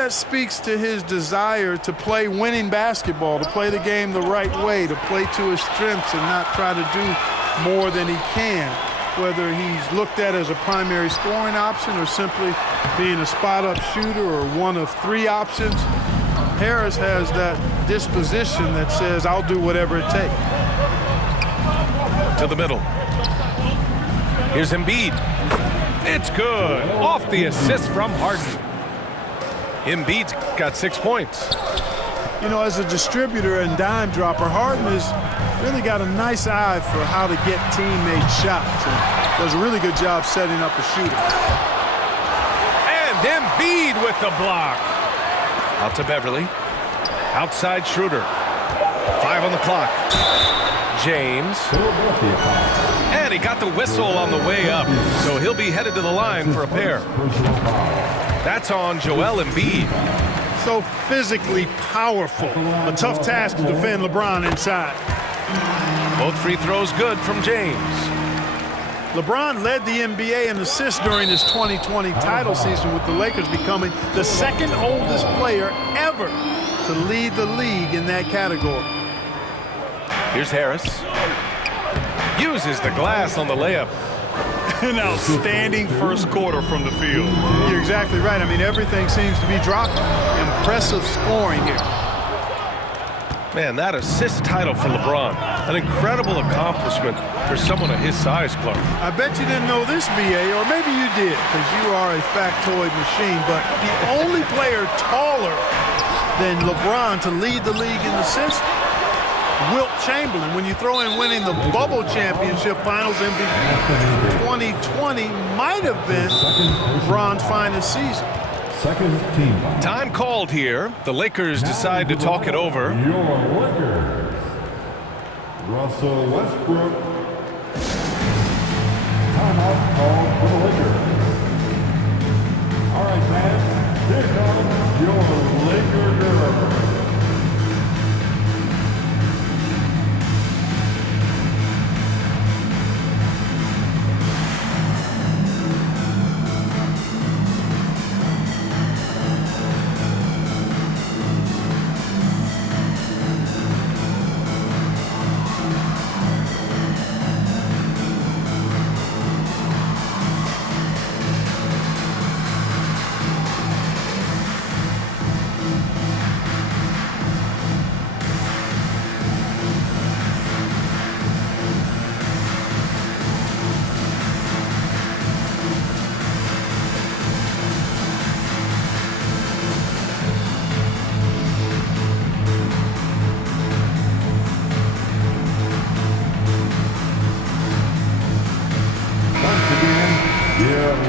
that speaks to his desire to play winning basketball, to play the game the right way, to play to his strengths and not try to do more than he can, whether he's looked at as a primary scoring option or simply being a spot-up shooter or one of three options. Harris has that disposition that says, I'll do whatever it takes. To the middle. Here's Embiid. It's good. Off the assist from Harden. Embiid's got 6 points. You know, as a distributor and dime dropper, Harden has really got a nice eye for how to get teammate shots and does a really good job setting up a shooter. And Embiid with the block. Out to Beverly. Outside Schroeder. 5 on the clock. James. And he got the whistle on the way up, so he'll be headed to the line for a pair. That's on Joel Embiid. So physically powerful. A tough task to defend LeBron inside. Both free throws good from James. LeBron led the NBA in assists during his 2020 title season, with the Lakers becoming the second oldest player ever to lead the league in that category. Here's Harris. Uses the glass on the layup. An outstanding first quarter from the field. You're exactly right. I mean, everything seems to be dropping. Impressive scoring here. Man, that assist title for LeBron. An incredible accomplishment for someone of his size, Clark. I bet you didn't know this, BA, or maybe you did, because you are a factoid machine, but the only player taller than LeBron to lead the league in assists, Wilt Chamberlain. When you throw in winning the Bubble Championship Finals MVP 2020, might have been LeBron's finest season. Second team. Time called here. The Lakers decide to talk it over. Your Lakers. Russell Westbrook. Timeout called for the Lakers. All right, man. Here comes your Laker girl.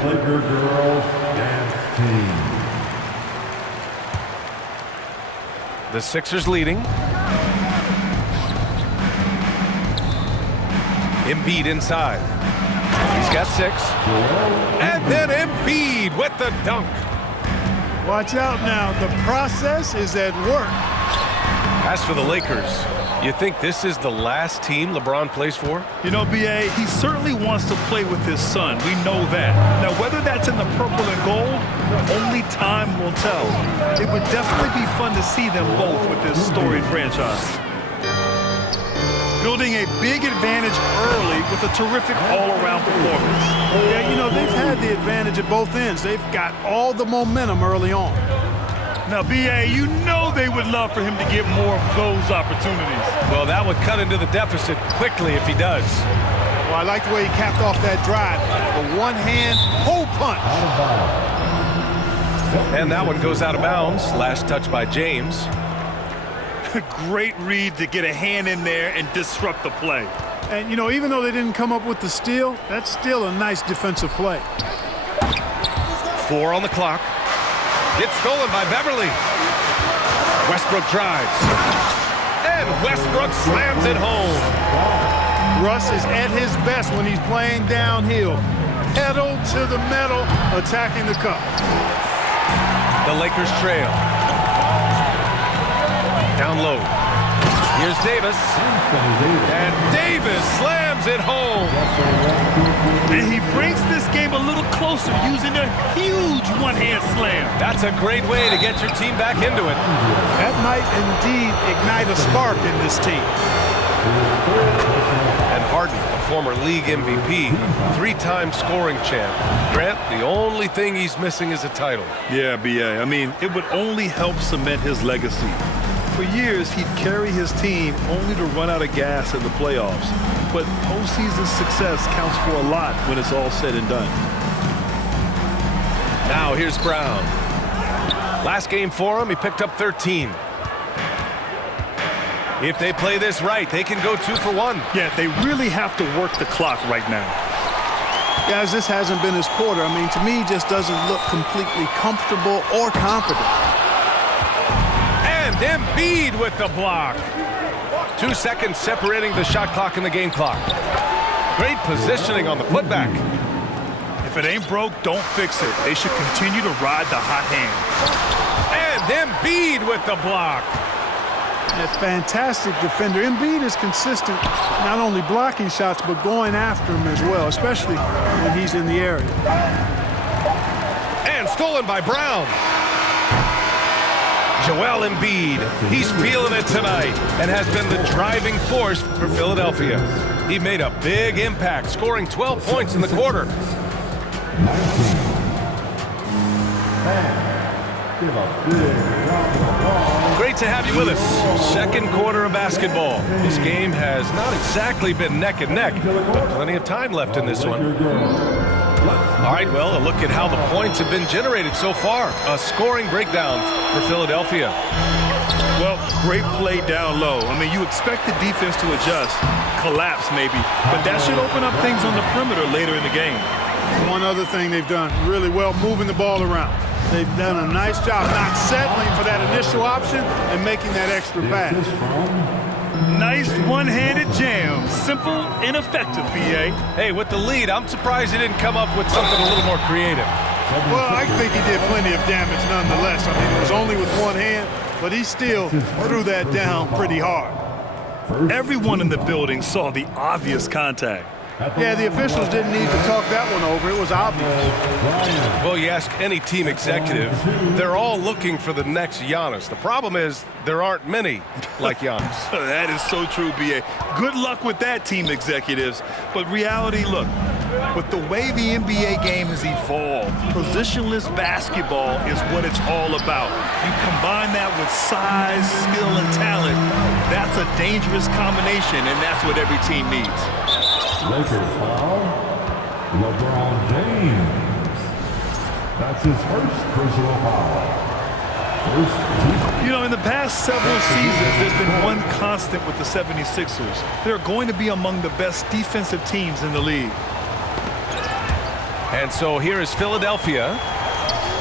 Laker girls dance team. The Sixers leading. Embiid inside. He's got 6. And then Embiid with the dunk. Watch out now. The process is at work. As for the Lakers, you think this is the last team LeBron plays for? You know, B.A., he certainly wants to play with his son. We know that. Now, whether that's in the purple and gold, only time will tell. It would definitely be fun to see them both with this storied franchise. Building a big advantage early with a terrific all-around performance. Yeah, you know, they've had the advantage at both ends. They've got all the momentum early on. Now, B.A., you know they would love for him to get more of those opportunities. Well, that would cut into the deficit quickly if he does. Well, I like the way he capped off that drive. A one-hand hole punch. And that one goes out of bounds. Last touch by James. Great read to get a hand in there and disrupt the play. And, you know, even though they didn't come up with the steal, that's still a nice defensive play. 4 on the clock. It's stolen by Beverly. Westbrook drives. And Westbrook slams it home. Russ is at his best when he's playing downhill. Pedal to the metal, attacking the cup. The Lakers trail. Down low. Here's Davis. And Davis slams it home. And he brings this game a little closer using a huge one-hand slam. That's a great way to get your team back into it. That might indeed ignite a spark in this team. And Harden, a former league MVP, three-time scoring champ. Grant, the only thing he's missing is a title. Yeah, B.A. I mean, it would only help cement his legacy. For years, he'd carry his team only to run out of gas in the playoffs. But postseason success counts for a lot when it's all said and done. Now here's Brown. Last game for him, he picked up 13. If they play this right, they can go 2 for 1. Yeah, they really have to work the clock right now. Guys, this hasn't been his quarter. I mean, to me, he just doesn't look completely comfortable or confident. And Embiid with the block. 2 seconds separating the shot clock and the game clock. Great positioning on the putback. If it ain't broke, don't fix it. They should continue to ride the hot hand. And Embiid with the block. A fantastic defender. Embiid is consistent, not only blocking shots, but going after him as well, especially when he's in the area. And stolen by Brown. Joel Embiid, he's feeling it tonight and has been the driving force for Philadelphia. He made a big impact, scoring 12 points in the quarter. Great to have you with us. Second quarter of basketball. This game has not exactly been neck and neck, but plenty of time left in this one. All right, well, a look at how the points have been generated so far. A scoring breakdown for Philadelphia. Well, great play down low. I mean, you expect the defense to adjust, collapse maybe, but that should open up things on the perimeter later in the game. One other thing they've done really well, moving the ball around. They've done a nice job not settling for that initial option and making that extra pass. Nice one-handed jam. Simple and effective, B.A. Hey, with the lead, I'm surprised he didn't come up with something a little more creative. Well, I think he did plenty of damage nonetheless. I mean, it was only with one hand, but he still threw that down pretty hard. Everyone in the building saw the obvious contact. Yeah, the officials didn't need to talk that one over. It was obvious. Well, you ask any team executive, they're all looking for the next Giannis. The problem is there aren't many like Giannis. That is so true, B.A. Good luck with that, team executives. But reality, look, with the way the NBA game has evolved, positionless basketball is what it's all about. You combine that with size, skill, and talent, that's a dangerous combination, and that's what every team needs. Lakers foul, LeBron James. That's his first personal foul. You know, in the past several seasons, there's been one constant with the 76ers. They're going to be among the best defensive teams in the league. And so here is Philadelphia,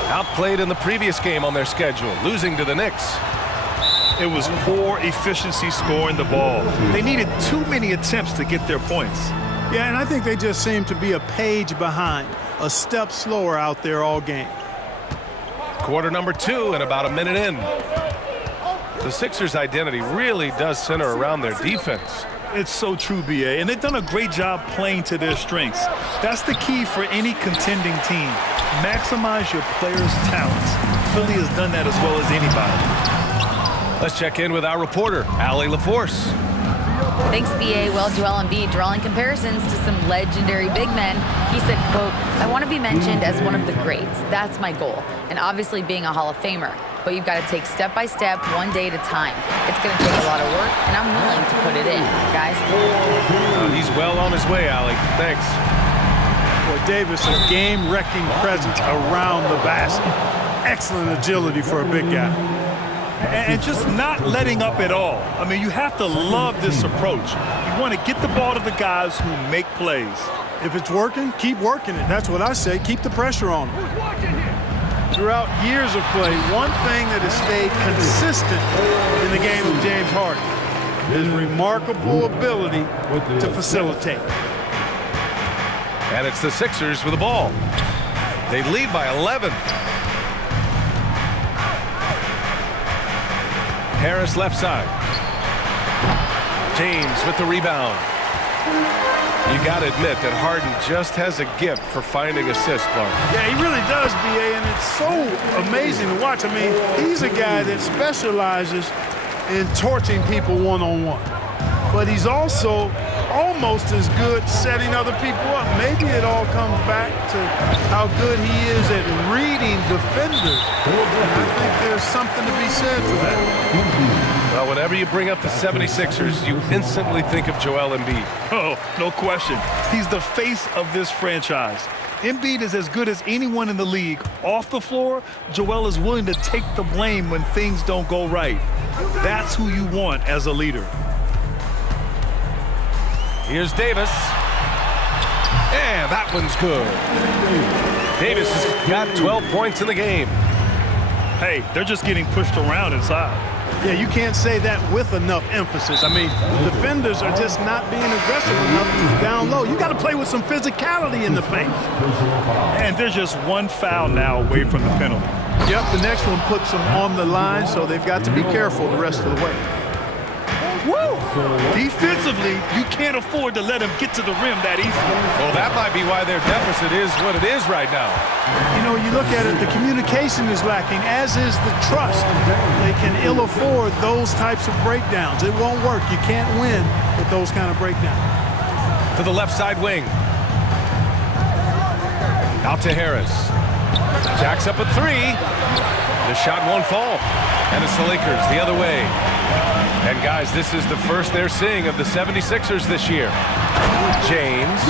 outplayed in the previous game on their schedule, losing to the Knicks. It was poor efficiency scoring the ball. They needed too many attempts to get their points. Yeah, and I think they just seem to be a page behind, a step slower out there all game. Quarter number 2 and about a minute in. The Sixers' identity really does center around their defense. It's so true, B.A., and they've done a great job playing to their strengths. That's the key for any contending team. Maximize your players' talents. Philly has done that as well as anybody. Let's check in with our reporter, Allie LaForce. Thanks, B.A. Well, Joel Embiid drawing comparisons to some legendary big men. He said, quote, "I want to be mentioned as one of the greats. That's my goal. And obviously being a Hall of Famer. But you've got to take step by step, one day at a time. It's going to take a lot of work, and I'm willing to put it in, guys." He's well on his way, Allie. Thanks. Boy, Davis, a game-wrecking presence around the basket. Excellent agility for a big guy. And just not letting up at all. I mean, you have to love this approach. You want to get the ball to the guys who make plays. If it's working, keep working it. That's what I say. Keep the pressure on them. Throughout years of play, one thing that has stayed consistent in the game of James Harden is remarkable ability to facilitate. And it's the Sixers with the ball. They lead by 11. Harris left side. James with the rebound. You got to admit that Harden just has a gift for finding assists, Clark. Yeah, he really does, B.A., and it's so amazing to watch. I mean, he's a guy that specializes in torching people one-on-one. But he's also almost as good setting other people up. Maybe it all comes back to how good he is at reading defenders. I think there's something to be said for that. Well, whenever you bring up the 76ers, you instantly think of Joel Embiid. Oh, no question. He's the face of this franchise. Embiid is as good as anyone in the league. Off the floor, Joel is willing to take the blame when things don't go right. That's who you want as a leader. Here's Davis. And that one's good. Davis has got 12 points in the game. Hey, they're just getting pushed around inside. Yeah, you can't say that with enough emphasis. I mean, the defenders are just not being aggressive enough down low. You got to play with some physicality in the paint. And there's just one foul now away from the penalty. Yep, the next one puts them on the line, so they've got to be careful the rest of the way. Woo! Defensively, you can't afford to let him get to the rim that easy. Well, that might be why their deficit is what it is right now. You know, you look at it, the communication is lacking, as is the trust. They can ill afford those types of breakdowns. It won't work. You can't win with those kind of breakdowns. To the left side wing. Out to Harris. Jacks up a three. The shot won't fall. And it's the Lakers the other way. And guys, this is the first they're seeing of the 76ers this year. James.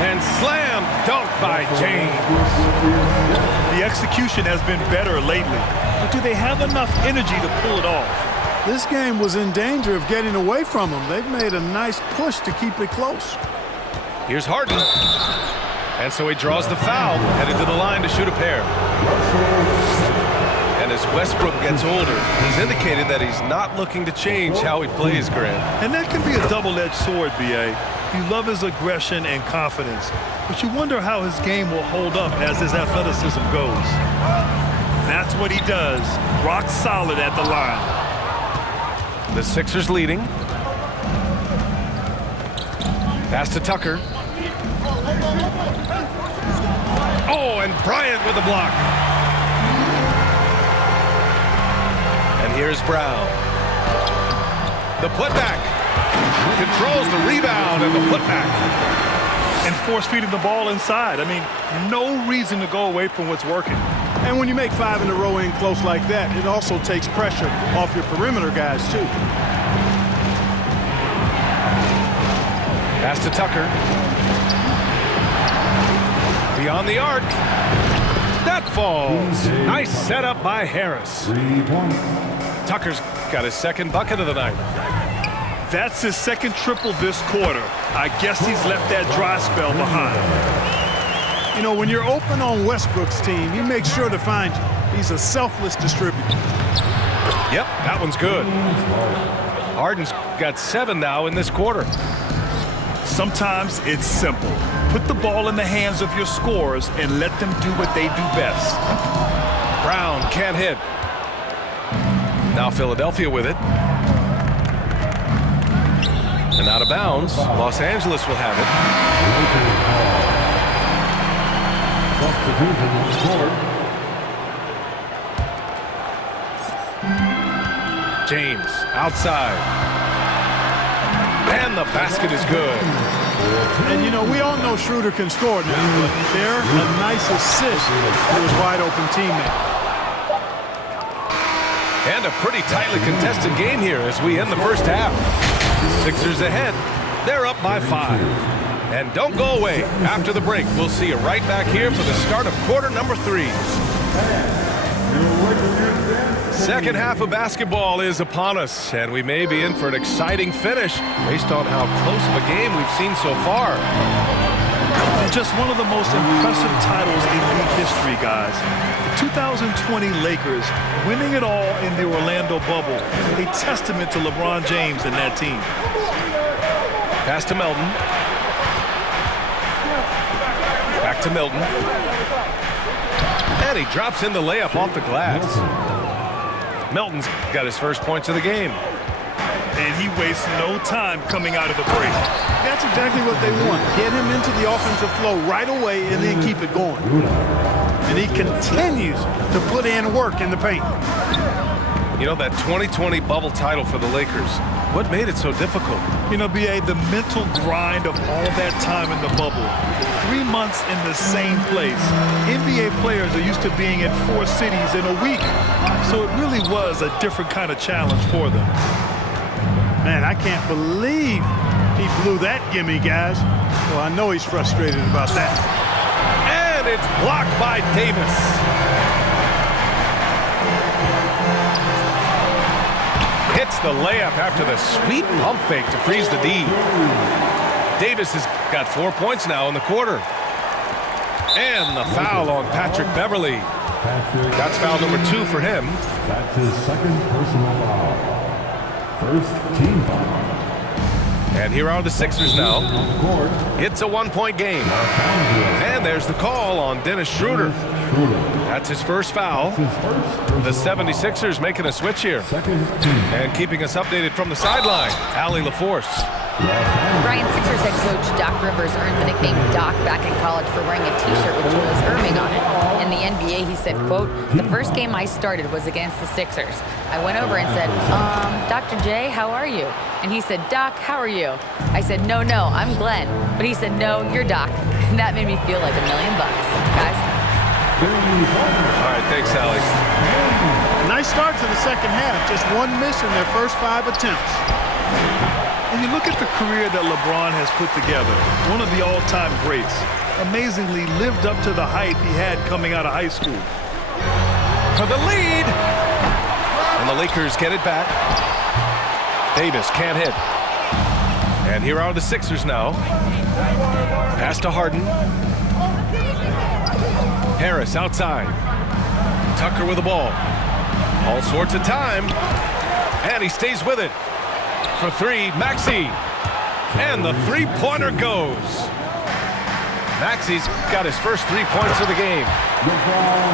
And slam dunk by James. The execution has been better lately, but do they have enough energy to pull it off? This game was in danger of getting away from them. They've made a nice push to keep it close. Here's Harden. And so he draws the foul, headed to the line to shoot a pair. And as Westbrook gets older, he's indicated that he's not looking to change how he plays, Grant. And that can be a double-edged sword, B.A. You love his aggression and confidence, but you wonder how his game will hold up as his athleticism goes. That's what he does, rock solid at the line. The Sixers leading. Pass to Tucker. Oh, and Bryant with a block. And here's Brown. The putback. Controls the rebound and the putback. And force-feeding the ball inside. I mean, no reason to go away from what's working. And when you make 5 in a row in close like that, it also takes pressure off your perimeter guys, too. Pass to Tucker. Beyond the arc. That falls. Nice setup by Harris. Tucker's got his second bucket of the night. That's his second triple this quarter. I guess he's left that dry spell behind. You know, when you're open on Westbrook's team, he makes sure to find you. He's a selfless distributor. Yep, that one's good. Harden's got 7 now in this quarter. Sometimes it's simple. Put the ball in the hands of your scorers and let them do what they do best. Brown can't hit. Now Philadelphia with it. And out of bounds. Los Angeles will have it. James outside. And the basket is good. And, you know, we all know Schroeder can score now, but there, a nice assist to his wide-open teammate. And a pretty tightly contested game here as we end the first half. Sixers ahead. They're up by 5. And don't go away. After the break, we'll see you right back here for the start of quarter number 3. Second half of basketball is upon us, and we may be in for an exciting finish based on how close of a game we've seen so far. Just one of the most impressive titles in league history, guys. The 2020 Lakers winning it all in the Orlando bubble, a testament to LeBron James and that team. Pass to Melton. Back to Milton. And he drops in the layup off the glass. Melton's got his first points of the game. and he wastes no time coming out of the break. That's exactly what they want. Get him into the offensive flow right away and then keep it going. And he continues to put in work in the paint. You know, that 2020 bubble title for the Lakers, what made it so difficult? You know, B.A., the mental grind of all that time in the bubble. 3 months in the same place. NBA players are used to being in 4 cities in a week. So it really was a different kind of challenge for them. Man, I can't believe he blew that gimme, guys. Well, I know he's frustrated about that. And it's blocked by Davis. Hits the layup after the sweet pump fake to freeze the D. Davis has got 4 points now in the quarter. And the foul on Patrick Beverly. That's foul number 2 for him. That's his second personal foul. First team foul. And here are the Sixers now. It's a 1-point game. And there's the call on Dennis Schroeder. That's his first foul. The 76ers making a switch here. And keeping us updated from the sideline, Allie LaForce. Brian, Sixers head coach Doc Rivers earned the nickname Doc back in college for wearing a T-shirt with Julius Erving on it. In the NBA, he said, quote, "The first game I started was against the Sixers. I went over and said, Dr. J, how are you?" And he said, "Doc, how are you?" I said, no, I'm Glenn." But he said, "No, you're Doc." And that made me feel like $1 million, guys. All right, thanks, Allie. Nice start to the second half. Just 1 miss in their first 5 attempts. And you look at the career that LeBron has put together, one of the all-time greats, amazingly lived up to the hype he had coming out of high school. For the lead. And the Lakers get it back. Davis can't hit. And here are the Sixers now. Pass to Harden. Harris outside. Tucker with the ball. All sorts of time. And he stays with it. For 3, Maxey. And the three-pointer goes. Maxey's got his first 3 points of the game.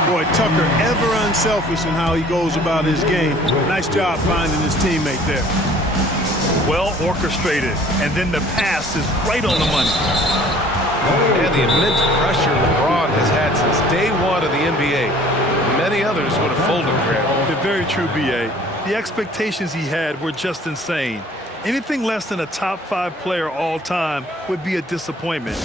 Boy, Tucker ever unselfish in how he goes about his game. Nice job finding his teammate there. Well orchestrated, and then the pass is right on the money. And the immense pressure LeBron has had since day 1 of the NBA. Many others would have folded for him. Very true, B.A. The expectations he had were just insane. Anything less than a top 5 player all time would be a disappointment.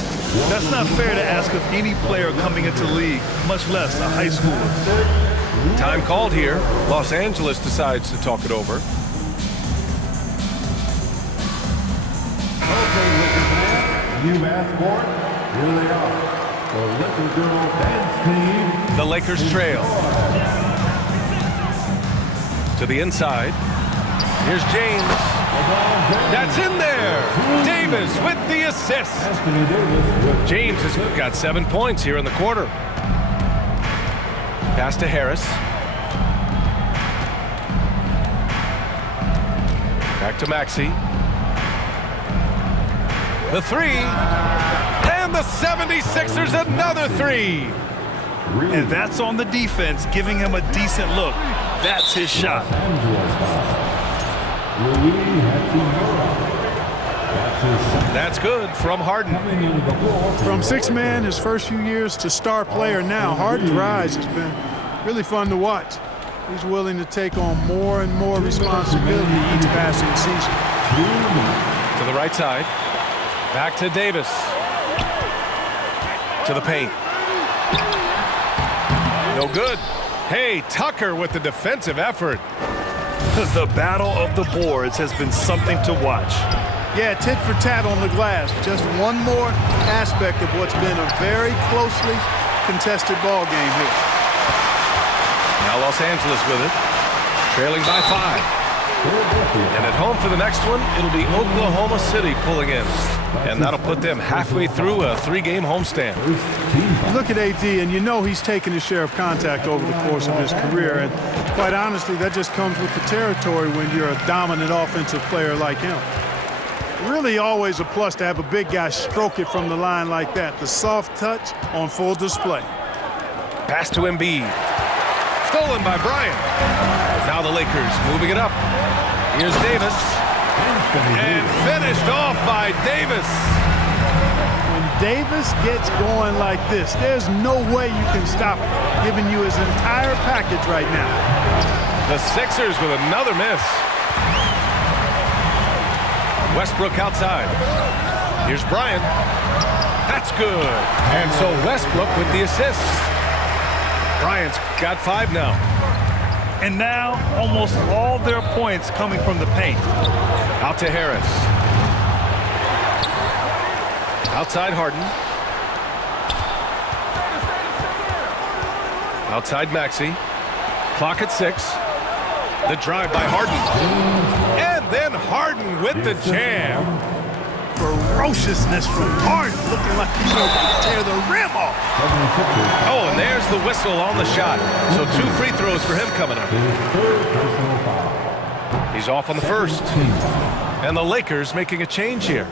That's not fair to ask of any player coming into the league, much less a high schooler. Time called here. Los Angeles decides to talk it over. Okay, Lakers fans, you've asked for it. Here they are. The Laker Girl Dance Team. The Lakers trail. To the inside. Here's James. That's in there. Davis with the assist. James has got 7 points here in the quarter. Pass to Harris. Back to Maxey. The 3. And the 76ers another 3. And that's on the defense, giving him a decent look. That's his shot. That's good from Harden. From 6-man his first few years to star player now, Harden's rise has been really fun to watch. He's willing to take on more and more responsibility each passing season. To the right side. Back to Davis. To the paint. No good. Hey, Tucker with the defensive effort. The battle of the boards has been something to watch. Yeah, tit for tat on the glass. Just one more aspect of what's been a very closely contested ball game here. Now Los Angeles with it, trailing by 5. And at home for the next one, it'll be Oklahoma City pulling in. And that'll put them halfway through a 3-game homestand. You look at AD, and you know he's taken his share of contact over the course of his career. And quite honestly, that just comes with the territory when you're a dominant offensive player like him. Really always a plus to have a big guy stroke it from the line like that. The soft touch on full display. Pass to Embiid. Stolen by Bryant. Now the Lakers moving it up. Here's Davis. And finished off by Davis. When Davis gets going like this, there's no way you can stop it, giving you his entire package right now. The Sixers with another miss. Westbrook outside. Here's Bryant. That's good. And so Westbrook with the assist. Bryant's got 5 now. And now almost all their points coming from the paint. Out to Harris. Outside Harden. Outside Maxey. Clock at 6. The drive by Harden. And then Harden with the jam. Ferociousness from Harden, looking like he's going to tear the rim off. Oh, and there's the whistle on the shot. So 2 free throws for him coming up. He's off on the first. And the Lakers making a change here.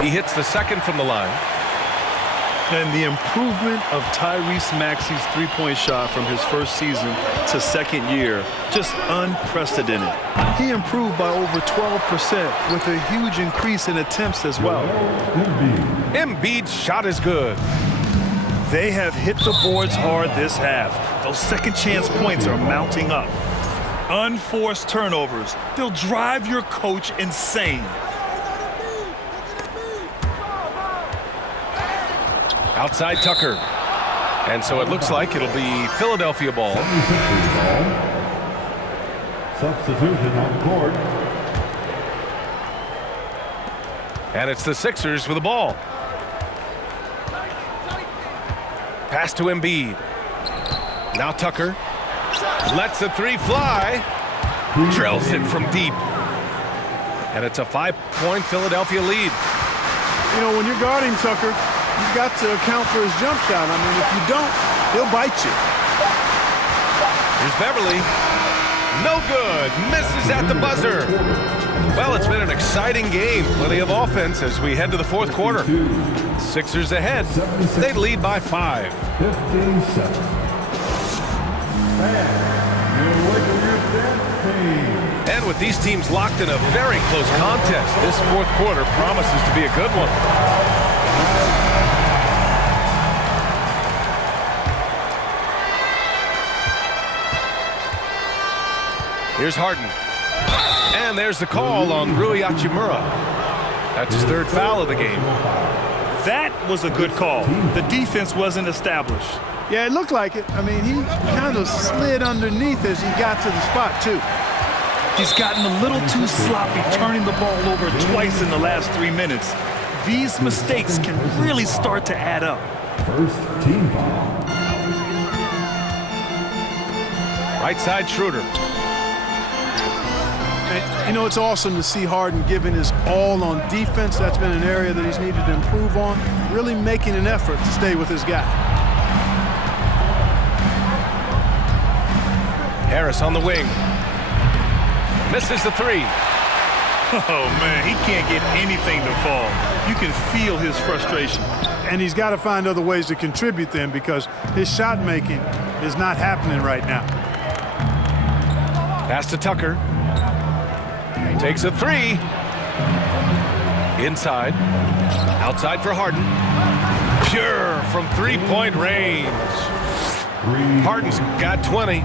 He hits the second from the line. And the improvement of Tyrese Maxey's three-point shot from his first season to second year, just unprecedented. He improved by over 12% with a huge increase in attempts as well. Embiid's shot is good. They have hit the boards hard this half. Those second chance points are mounting up. Unforced turnovers. They'll drive your coach insane. Outside Tucker. And so it looks like it'll be Philadelphia ball. Substitution on the court. And it's the Sixers with the ball. Pass to Embiid. Now Tucker. Lets the 3 fly. Drills it from deep. And it's a 5-point Philadelphia lead. You know, when you're guarding Tucker, you've got to account for his jump shot. I mean, if you don't, he'll bite you. Here's Beverly. No good. Misses at the buzzer. Well, it's been an exciting game. Plenty of offense as we head to the fourth quarter. Sixers ahead. They lead by 5. 15-7. And with these teams locked in a very close contest, this fourth quarter promises to be a good one. Here's Harden. And there's the call on Rui Hachimura. That's his 3rd foul of the game. That was a good call. The defense wasn't established. Yeah, it looked like it. I mean, he kind of slid underneath as he got to the spot, too. He's gotten a little too sloppy, turning the ball over twice in the last 3 minutes. These mistakes can really start to add up. First team foul. Right side Schroeder. And, you know, it's awesome to see Harden giving his all on defense. That's been an area that he's needed to improve on, really making an effort to stay with his guy. Harris on the wing. Misses the 3. Oh, man, he can't get anything to fall. You can feel his frustration. And he's got to find other ways to contribute then because his shot making is not happening right now. Pass to Tucker. Takes a 3. Inside. Outside for Harden. Pure from 3-point range. Harden's got 20.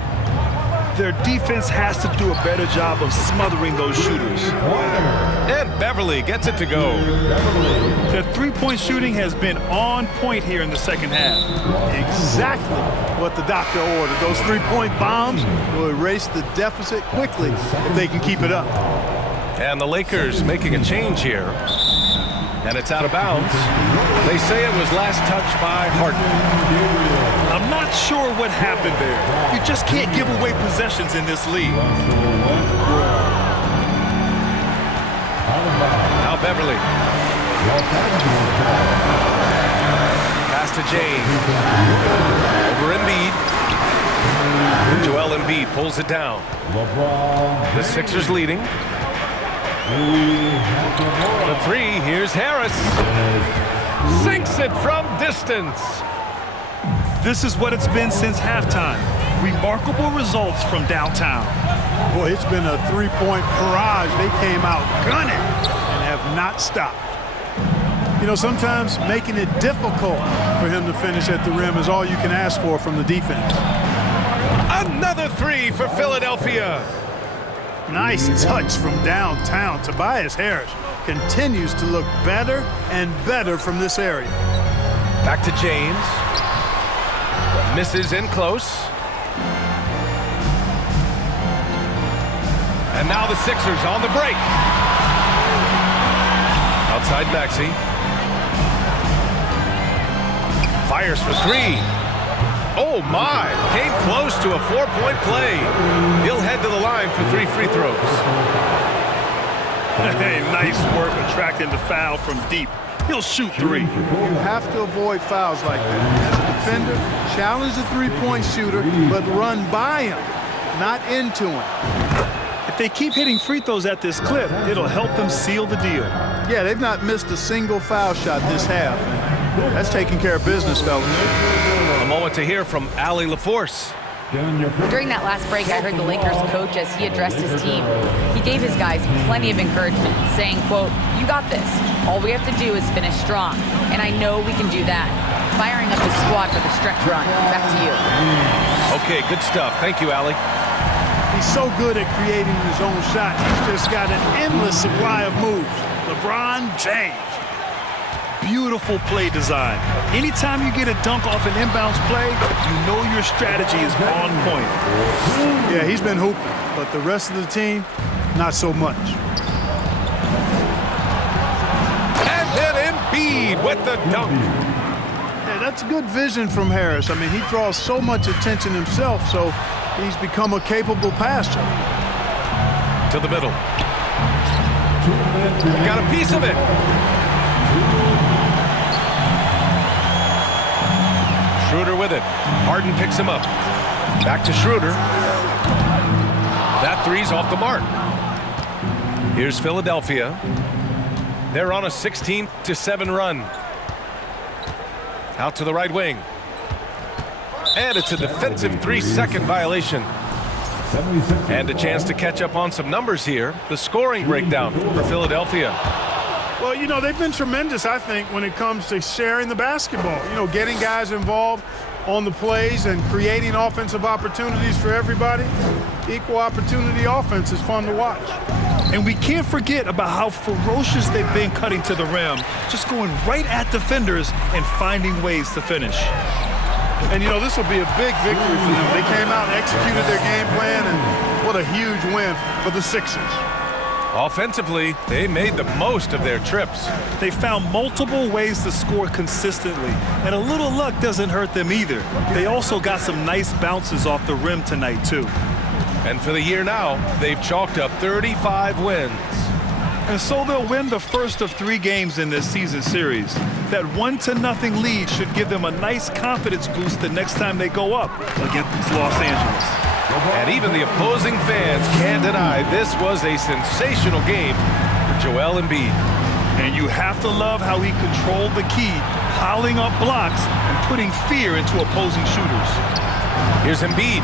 Their defense has to do a better job of smothering those shooters. And Beverly gets it to go. Their three-point shooting has been on point here in the second half. Exactly what the doctor ordered. Those 3-point bombs will erase the deficit quickly if they can keep it up. And the Lakers making a change here. And it's out of bounds. They say it was last touched by Harden. I'm not sure what happened there. You just can't give away possessions in this league. Now Beverly. Pass to James. Over Embiid. Joel Embiid pulls it down. The Sixers leading. The 3, here's Harris. Sinks it from distance. This is what it's been since halftime. Remarkable results from downtown. Boy, it's been a three-point barrage. They came out gunning and have not stopped. You know, sometimes making it difficult for him to finish at the rim is all you can ask for from the defense. Another three for Philadelphia. Nice touch from downtown. Tobias Harris continues to look better and better from this area. Back to James. Misses in close. And now the Sixers on the break. Outside Maxey. Fires for three. Oh my, came close to a 4-point play. He'll head to the line for 3 free throws. Hey, nice work attracting the foul from deep. He'll shoot 3. You have to avoid fouls like that. As a defender, challenge the three-point shooter, but run by him, not into him. If they keep hitting free throws at this clip, it'll help them seal the deal. Yeah, they've not missed a single foul shot this half. That's taking care of business, fellas. A moment to hear from Allie LaForce. During that last break, I heard the Lakers coach as he addressed his team. He gave his guys plenty of encouragement, saying, quote, "You got this. All we have to do is finish strong. And I know we can do that." Firing up his squad for the stretch run. Back to you. Okay, good stuff. Thank you, Allie. He's so good at creating his own shot. He's just got an endless supply of moves. LeBron James. Beautiful play design. Anytime you get a dunk off an inbounds play, you know your strategy is on point. Yeah, he's been hooping, but the rest of the team, not so much. And then Embiid with the dunk. Yeah, that's good vision from Harris. I mean, he draws so much attention himself, so he's become a capable passer. To the middle. Got a piece of it. Schroeder with it. Harden picks him up. Back to Schroeder. That three's off the mark. Here's Philadelphia. They're on a 16-7 run. Out to the right wing. And it's a defensive 3-second violation. And a chance to catch up on some numbers here. The scoring breakdown for Philadelphia. Well, you know, they've been tremendous, I think, when it comes to sharing the basketball. You know, getting guys involved on the plays and creating offensive opportunities for everybody. Equal opportunity offense is fun to watch. And we can't forget about how ferocious they've been cutting to the rim, just going right at defenders and finding ways to finish. And, you know, this will be a big victory for them. They came out and executed their game plan, and what a huge win for the Sixers. Offensively, they made the most of their trips. They found multiple ways to score consistently, and a little luck doesn't hurt them either. They also got some nice bounces off the rim tonight, too. And for the year now, they've chalked up 35 wins. And so they'll win the first of 3 games in this season series. That 1-0 lead should give them a nice confidence boost the next time they go up against Los Angeles. And even the opposing fans can't deny this was a sensational game for Joel Embiid. And you have to love how he controlled the key, piling up blocks and putting fear into opposing shooters. Here's Embiid.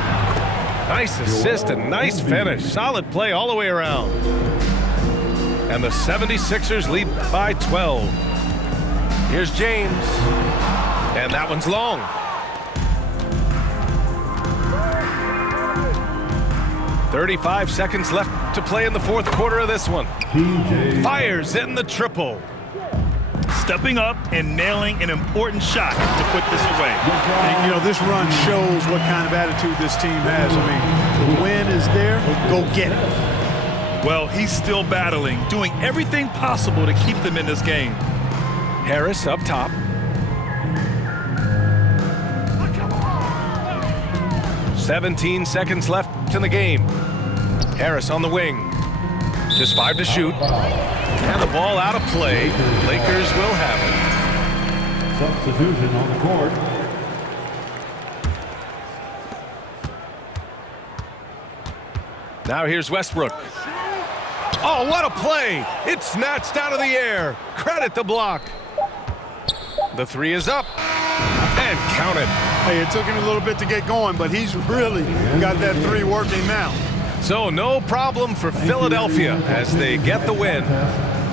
Nice assist and nice finish. Solid play all the way around. And the 76ers lead by 12. Here's James. And that one's long. "35 seconds left to play in the fourth quarter of this one." Fires in the triple. Stepping up and nailing an important shot to put this away. And, you know, this run shows what kind of attitude this team has. I mean, the win is there, go get it. Well, he's still battling, doing everything possible to keep them in this game. Harris up top. "17 seconds left in the game." Harris on the wing. Just 5 to shoot. And the ball out of play. Lakers will have it. Substitution on the court. Now here's Westbrook. Oh, what a play! It's snatched out of the air. Credit the block. The three is up. And count it. Hey, it took him a little bit to get going, but he's really got that 3 working now. So no problem for Philadelphia as they get the win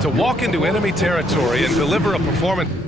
to walk into enemy territory and deliver a performance.